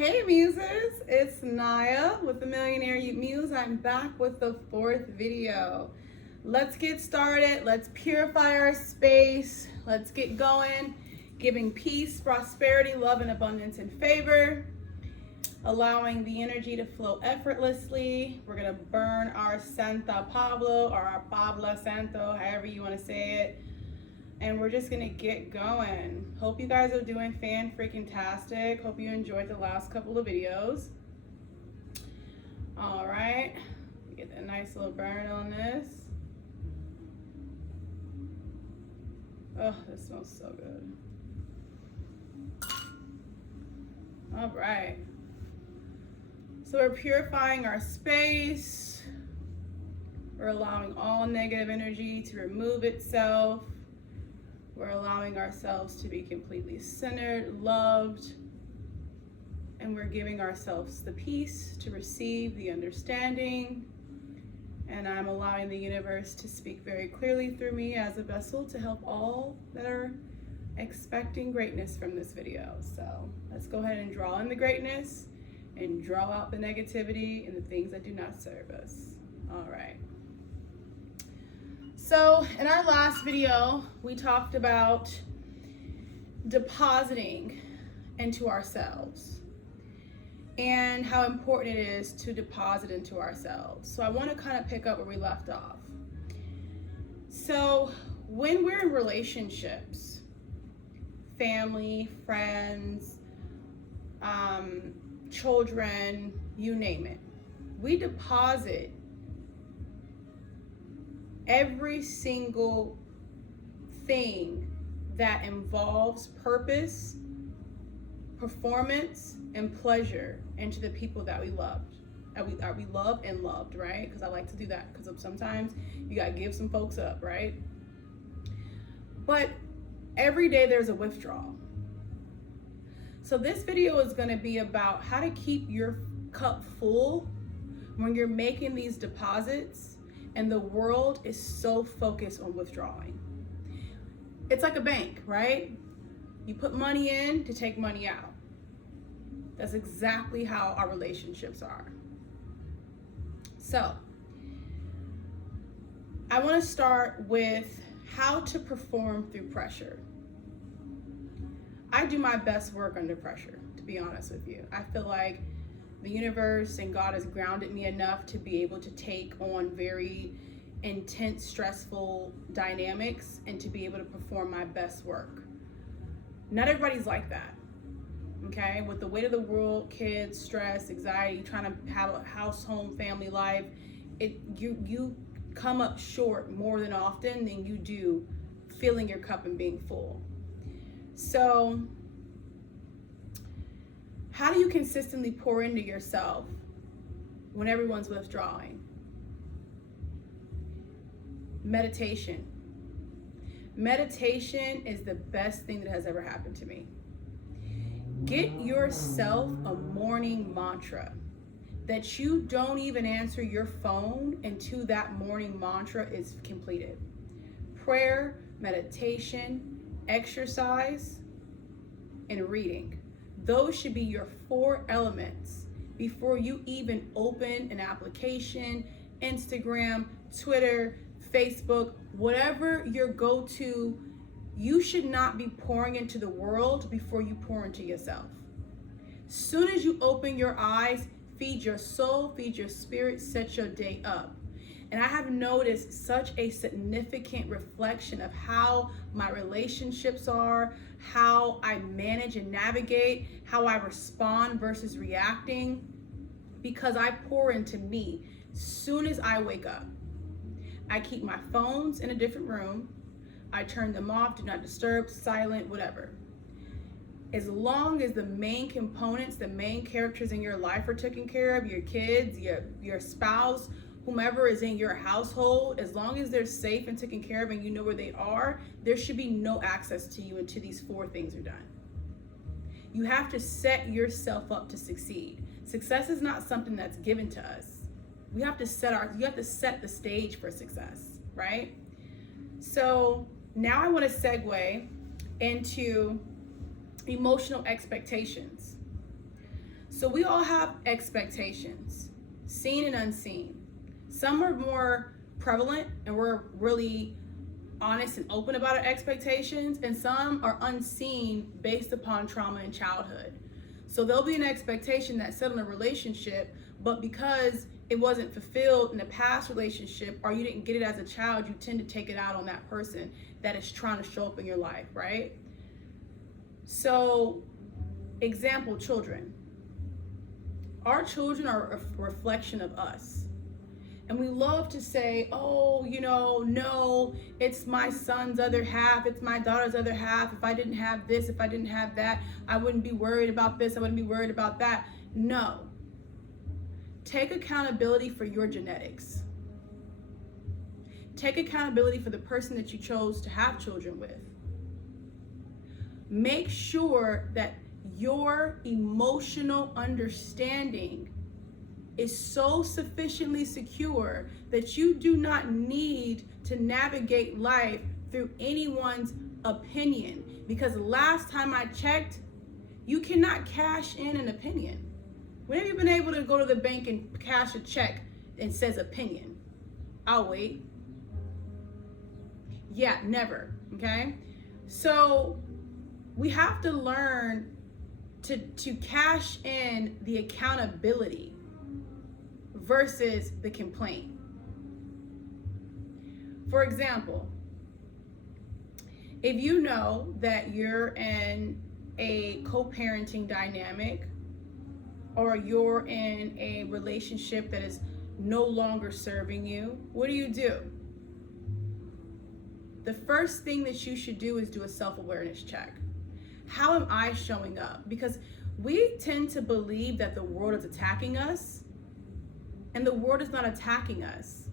Hey Muses, it's Naya with the Millionaire Muse. I'm back with the fourth video. Let's get started. Let's purify our space. Let's get going. Giving peace, prosperity, love, and abundance and favor. Allowing the energy to flow effortlessly. We're going to burn our Santa Pablo or our Pabla Santo, however you want to say it. And we're just gonna get going. Hope you guys are doing fan-freaking-tastic. Hope you enjoyed the last couple of videos. All right, get a nice little burn on this. Oh, this smells so good. All right. So we're purifying our space. We're allowing all negative energy to remove itself. We're allowing ourselves to be completely centered, loved, and we're giving ourselves the peace to receive the understanding. And I'm allowing the universe to speak very clearly through me as a vessel to help all that are expecting greatness from this video. So let's go ahead and draw in the greatness and draw out the negativity and the things that do not serve us. All right. So in our last video, we talked about depositing into ourselves and how important it is to deposit into ourselves. So I want to kind of pick up where we left off. So when we're in relationships, family, friends, children, you name it, we deposit every single thing that involves purpose, performance, and pleasure into the people that we loved, that we love and loved, right? Because I like to do that because sometimes you gotta give some folks up, right? But every day there's a withdrawal. So this video is gonna be about how to keep your cup full when you're making these deposits and the world is so focused on withdrawing. It's like a bank, right? You put money in to take money out. That's exactly how our relationships are. So, I want to start with how to perform through pressure. I do my best work under pressure, to be honest with you. I feel like the universe and God has grounded me enough to be able to take on very intense, stressful dynamics and to be able to perform my best work. Not everybody's like that, okay? With the weight of the world, kids, stress, anxiety, trying to have a house, home, family life, you come up short more than often than you do filling your cup and being full. So, how do you consistently pour into yourself when everyone's withdrawing? Meditation. Meditation is the best thing that has ever happened to me. Get yourself a morning mantra that you don't even answer your phone until that morning mantra is completed. Prayer, meditation, exercise, and reading. Those should be your 4 elements before you even open an application, Instagram, Twitter, Facebook, whatever your go-to. You should not be pouring into the world before you pour into yourself. Soon as you open your eyes, feed your soul, feed your spirit, set your day up. And I have noticed such a significant reflection of how my relationships are, how I manage and navigate, how I respond versus reacting, because I pour into me soon as I wake up. I keep my phones in a different room. I turn them off, do not disturb, silent, whatever. As long as the main components, the main characters in your life are taken care of, your kids, your spouse, whomever is in your household, as long as they're safe and taken care of and you know where they are, there should be no access to you until these 4 things are done. You have to set yourself up to succeed. Success is not something that's given to us. You have to set the stage for success, right? So now I want to segue into emotional expectations. So we all have expectations, seen and unseen. Some are more prevalent and we're really honest and open about our expectations, and some are unseen based upon trauma in childhood. So there'll be an expectation that's set in a relationship, but because it wasn't fulfilled in a past relationship or you didn't get it as a child, you tend to take it out on that person that is trying to show up in your life, right? So, example, children. Our children are a reflection of us. And we love to say, oh, no, it's my son's other half, it's my daughter's other half. If I didn't have this, if I didn't have that, I wouldn't be worried about this, I wouldn't be worried about that. No. Take accountability for your genetics. Take accountability for the person that you chose to have children with. Make sure that your emotional understanding is so sufficiently secure that you do not need to navigate life through anyone's opinion. Because last time I checked, you cannot cash in an opinion. When have you been able to go to the bank and cash a check and says opinion? I'll wait. Yeah, never, okay? So we have to learn to cash in the accountability versus the complaint. For example, if you know that you're in a co-parenting dynamic or you're in a relationship that is no longer serving you, what do? The first thing that you should do is do a self-awareness check. How am I showing up? Because we tend to believe that the world is attacking us, and the world is not attacking us.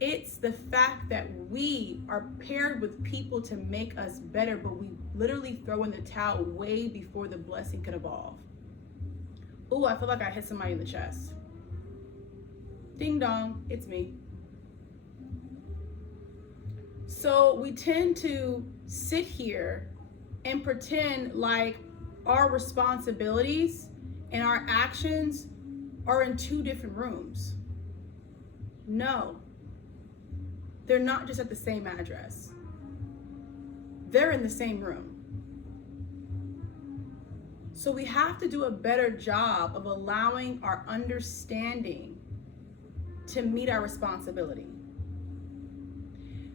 It's the fact that we are paired with people to make us better, but we literally throw in the towel way before the blessing could evolve. Ooh, I feel like I hit somebody in the chest. Ding dong, it's me. So we tend to sit here and pretend like our responsibilities and our actions are in two different rooms. No, they're not just at the same address. They're in the same room. So we have to do a better job of allowing our understanding to meet our responsibility.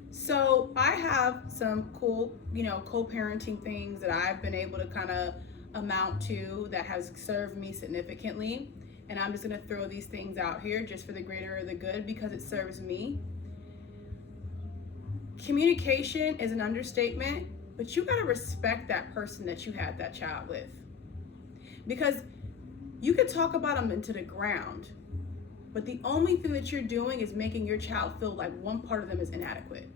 So I have some cool, co-parenting things that I've been able to kind of amount to that has served me significantly. And I'm just going to throw these things out here just for the greater of the good because it serves me. Communication is an understatement, but you got to respect that person that you had that child with. Because you can talk about them into the ground, but the only thing that you're doing is making your child feel like one part of them is inadequate.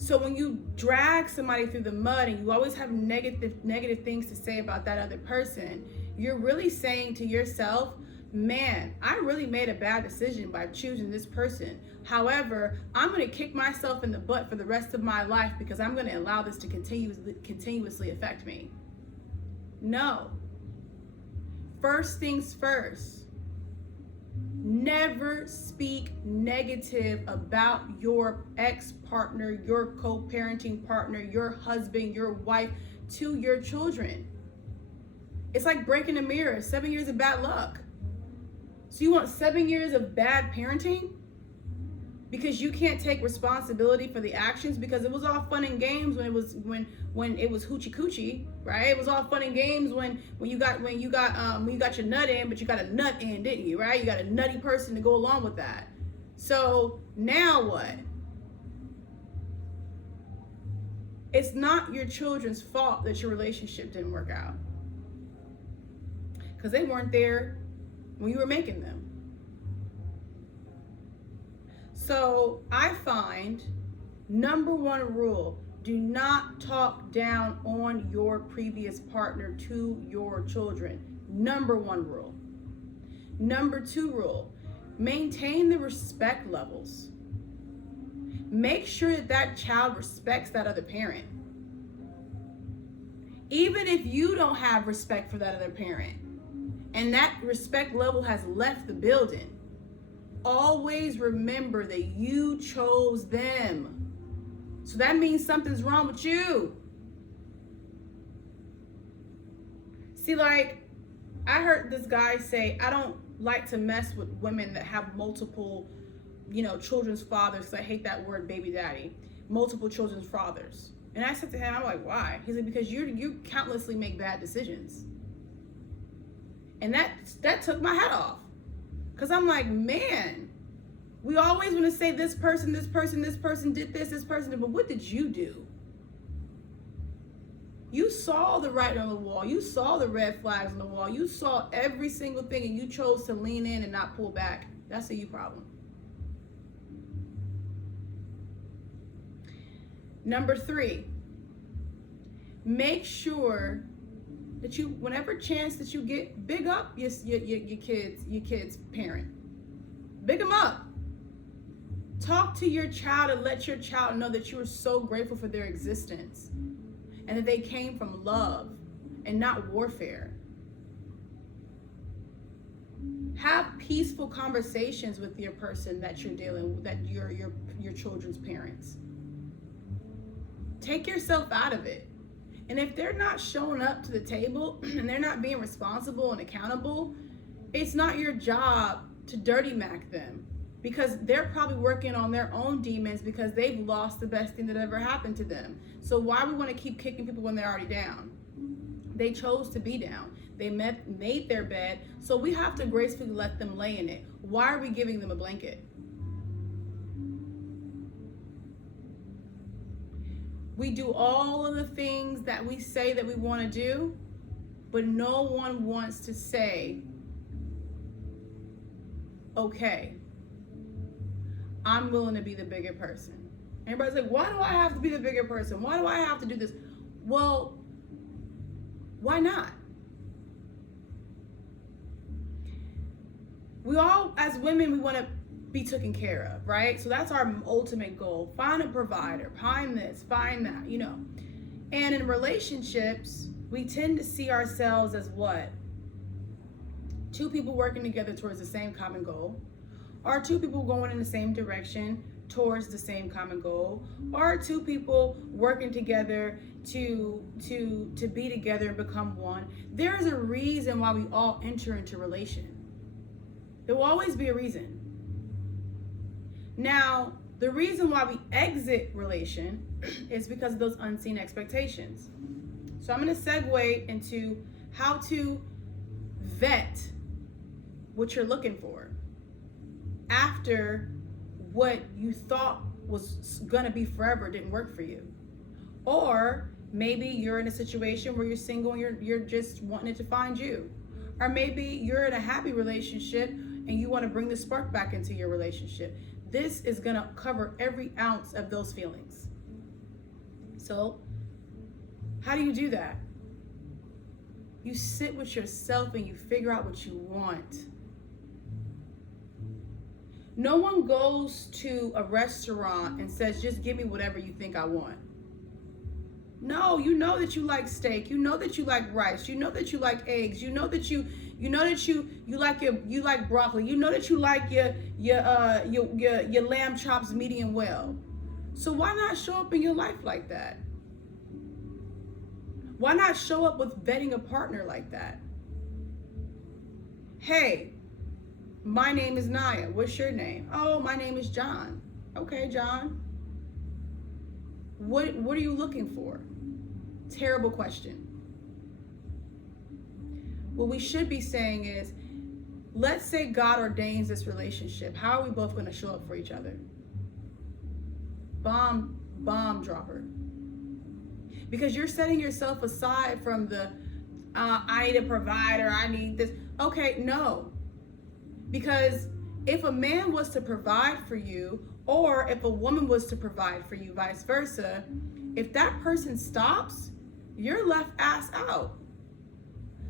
So when you drag somebody through the mud and you always have negative things to say about that other person, you're really saying to yourself, man, I really made a bad decision by choosing this person. However, I'm going to kick myself in the butt for the rest of my life because I'm going to allow this to continuously affect me. No. First things first. Never speak negative about your ex-partner, your co-parenting partner, your husband, your wife to your children. It's like breaking a mirror, 7 years of bad luck. So you want 7 years of bad parenting? Because you can't take responsibility for the actions, because it was all fun and games when it was hoochie coochie, right? It was all fun and games when you got your nut in, but you got a nut in, didn't you, right? You got a nutty person to go along with that. So now what? It's not your children's fault that your relationship didn't work out, because they weren't there when you were making them. So I find number one rule, do not talk down on your previous partner to your children. Number one rule. Number two rule, maintain the respect levels. Make sure that child respects that other parent. Even if you don't have respect for that other parent and that respect level has left the building, always remember that you chose them. So that means something's wrong with you. See, like, I heard this guy say, I don't like to mess with women that have multiple, children's fathers, because I hate that word, baby daddy. Multiple children's fathers. And I said to him, I'm like, why? He's like, because you countlessly make bad decisions. And that took my head off. Because I'm like, man, we always want to say this person did this, this person did, but what did you do? You saw the writing on the wall. You saw the red flags on the wall. You saw every single thing and you chose to lean in and not pull back. That's a you problem. Number 3, make sure that you, whenever chance that you get, big up your kid's parent. Big them up. Talk to your child and let your child know that you are so grateful for their existence and that they came from love and not warfare. Have peaceful conversations with your person that you're dealing with, that your children's parents. Take yourself out of it. And if they're not showing up to the table and they're not being responsible and accountable, it's not your job to dirty mac them, because they're probably working on their own demons because they've lost the best thing that ever happened to them. So why we want to keep kicking people when they're already down? They chose to be down. They made their bed, so we have to gracefully let them lay in it. Why are we giving them a blanket? We do all of the things that we say that we want to do, but no one wants to say, okay, I'm willing to be the bigger person. Everybody's like, why do I have to be the bigger person? Why do I have to do this? Well, why not? We all, as women, we want to be taken care of, right? So that's our ultimate goal. Find a provider, find this, find that, And in relationships, we tend to see ourselves as what? 2 people working together towards the same common goal, or 2 people going in the same direction towards the same common goal, or 2 people working together to be together and become one. There is a reason why we all enter into relation. There will always be a reason. Now, the reason why we exit relation is because of those unseen expectations. So I'm going to segue into how to vet what you're looking for after what you thought was going to be forever didn't work for you. Or maybe you're in a situation where you're single and you're just wanting it to find you. Or maybe you're in a happy relationship and you want to bring the spark back into your relationship. This is going to cover every ounce of those feelings. So, how do you do that? You sit with yourself and you figure out what you want. No one goes to a restaurant and says, just give me whatever you think I want. No, you know that you like steak. You know that you like rice. You know that you like eggs. You know that you like broccoli. You know that you like your lamb chops medium well. So why not show up in your life like that? Why not show up with vetting a partner like that? Hey, my name is Naya. What's your name? Oh, my name is John. Okay, John. What are you looking for? Terrible question. What we should be saying is, let's say God ordains this relationship. How are we both going to show up for each other? Bomb dropper. Because you're setting yourself aside from the, I need a provider, I need this. Okay, no. Because if a man was to provide for you, or if a woman was to provide for you, vice versa, if that person stops, you're left ass out.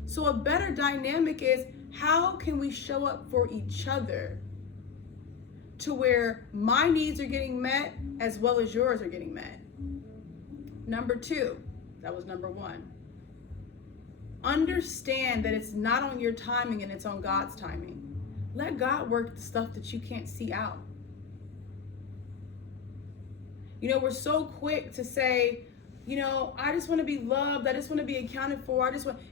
So a better dynamic is, how can we show up for each other to where my needs are getting met as well as yours are getting met? Number 2, that was number 1. Understand that it's not on your timing and it's on God's timing. Let God work the stuff that you can't see out. You know, we're so quick to say, you know, I just want to be loved. I just want to be accounted for.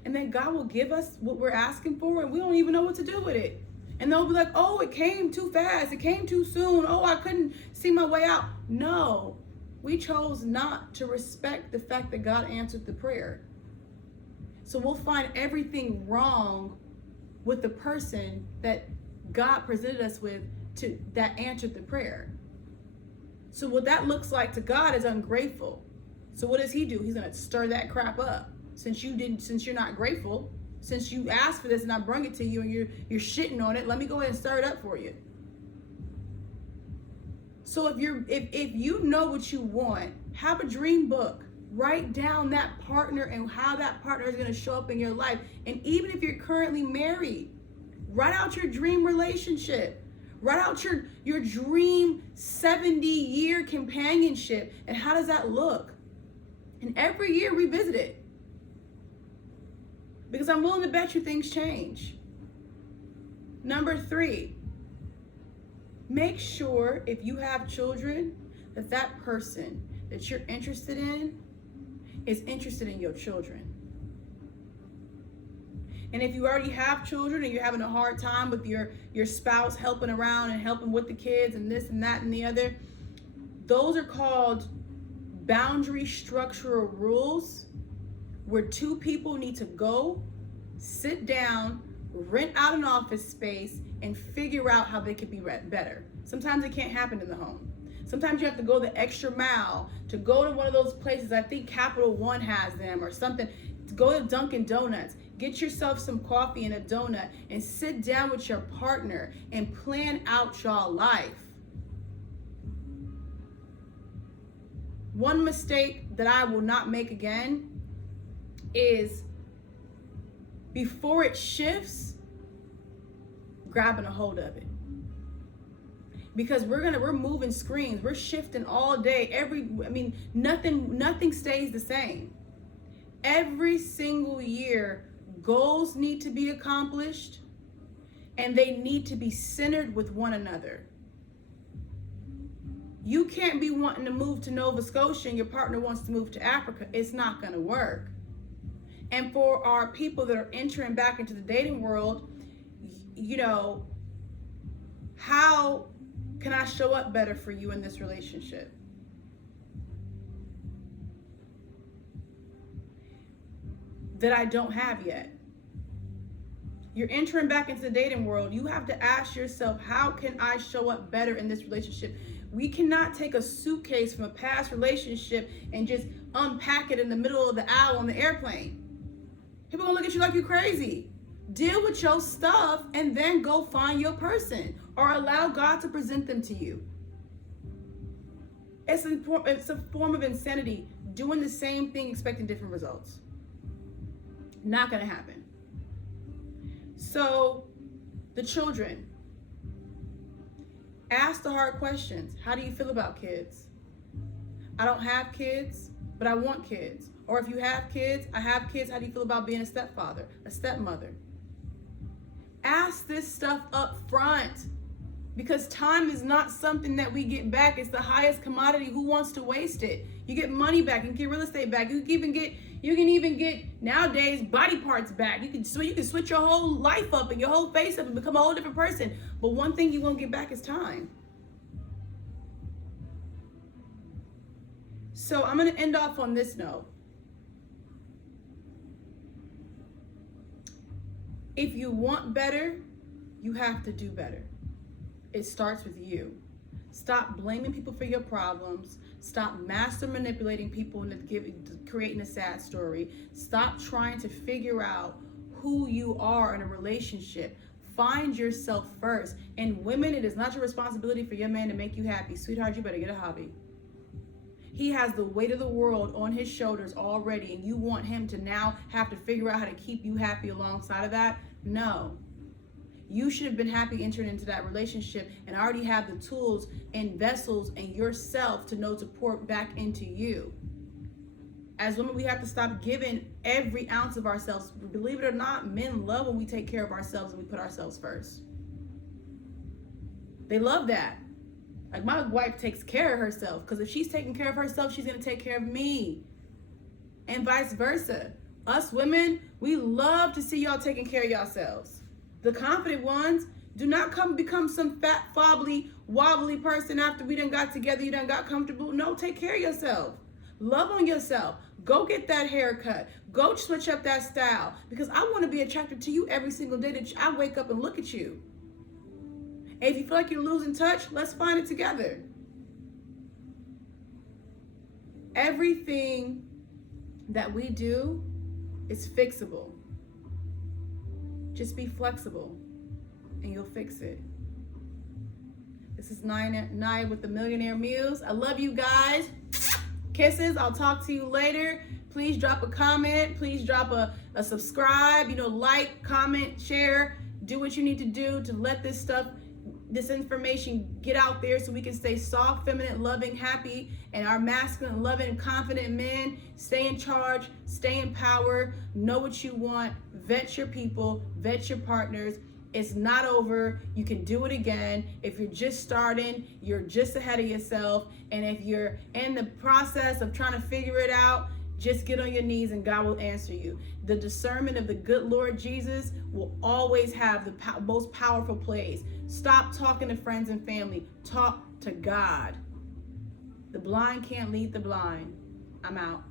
And then God will give us what we're asking for, and we don't even know what to do with it. And they'll be like, oh, it came too fast. It came too soon. Oh, I couldn't see my way out. No, we chose not to respect the fact that God answered the prayer. So we'll find everything wrong with the person that God presented us with that answered the prayer. So what that looks like to God is ungrateful. So what does he do? He's going to stir that crap up. Since you're not grateful, since you asked for this and I brung it to you and you're shitting on it, let me go ahead and stir it up for you. So if you know what you want, have a dream book. Write down that partner and how that partner is going to show up in your life. And even if you're currently married, write out your dream relationship. Write out your dream 70-year companionship. And how does that look? And every year revisit it. Because I'm willing to bet you things change. Number 3, make sure if you have children that person that you're interested in is interested in your children. And if you already have children and you're having a hard time with your spouse helping around and helping with the kids and this and that and the other, those are called boundary structural rules, where 2 people need to go, sit down, rent out an office space, and figure out how they could be better. Sometimes it can't happen in the home. Sometimes you have to go the extra mile to go to one of those places. I think Capital One has them or something. Go to Dunkin' Donuts. Get yourself some coffee and a donut and sit down with your partner and plan out your life. One mistake that I will not make again is before it shifts, grabbing a hold of it. Because we're moving screens, we're shifting all day. Nothing stays the same. Every single year, goals need to be accomplished, and they need to be centered with one another. You can't be wanting to move to Nova Scotia and your partner wants to move to Africa. It's not going to work. And for our people that are entering back into the dating world, you know, how can I show up better for you in this relationship? That I don't have yet. You're entering back into the dating world. You have to ask yourself, how can I show up better in this relationship? We cannot take a suitcase from a past relationship and just unpack it in the middle of the aisle on the airplane. People are gonna look at you like you're crazy. Deal with your stuff and then go find your person, or allow God to present them to you. It's a form of insanity, doing the same thing expecting different results. Not gonna happen. So, the children, ask the hard questions. How do you feel about kids? I don't have kids, but I want kids. Or if you have kids, I have kids. How do you feel about being a stepfather, a stepmother? Ask this stuff up front, because time is not something that we get back. It's the highest commodity. Who wants to waste it? You get money back, you can get real estate back. You can even get nowadays body parts back. You can switch your whole life up and your whole face up and become a whole different person. But one thing you won't get back is time. So I'm going to end off on this note. If you want better, you have to do better. It starts with you. Stop blaming people for your problems. Stop master manipulating people into creating a sad story. Stop trying to figure out who you are in a relationship. Find yourself first. And women, it is not your responsibility for your man to make you happy. Sweetheart, you better get a hobby. He has the weight of the world on his shoulders already, and you want him to now have to figure out how to keep you happy alongside of that? No. You should have been happy entering into that relationship and already have the tools and vessels and yourself to know to pour back into you. As women, we have to stop giving every ounce of ourselves. Believe it or not, men love when we take care of ourselves and we put ourselves first. They love that. Like, my wife takes care of herself, because if she's taking care of herself, she's going to take care of me. And vice versa. Us women, we love to see y'all taking care of yourselves. The confident ones, do not become some fat, wobbly person after we done got together, you done got comfortable. No, take care of yourself. Love on yourself. Go get that haircut. Go switch up that style. Because I want to be attracted to you every single day that I wake up and look at you. And if you feel like you're losing touch, let's find it together. Everything that we do is fixable. Just be flexible and you'll fix it. This is Naya with the Millionaire Muse. I love you guys. Kisses. I'll talk to you later. Please drop a comment. Please drop a subscribe. Like, comment, share. Do what you need to do to let this information get out there so we can stay soft, feminine, loving, happy, and our masculine, loving, confident men stay in charge, stay in power, know what you want, vet your people, vet your partners. It's not over. You can do it again. If you're just starting, you're just ahead of yourself. And if you're in the process of trying to figure it out, just get on your knees and God will answer you. The discernment of the good Lord Jesus will always have the most powerful plays. Stop talking to friends and family. Talk to God. The blind can't lead the blind. I'm out.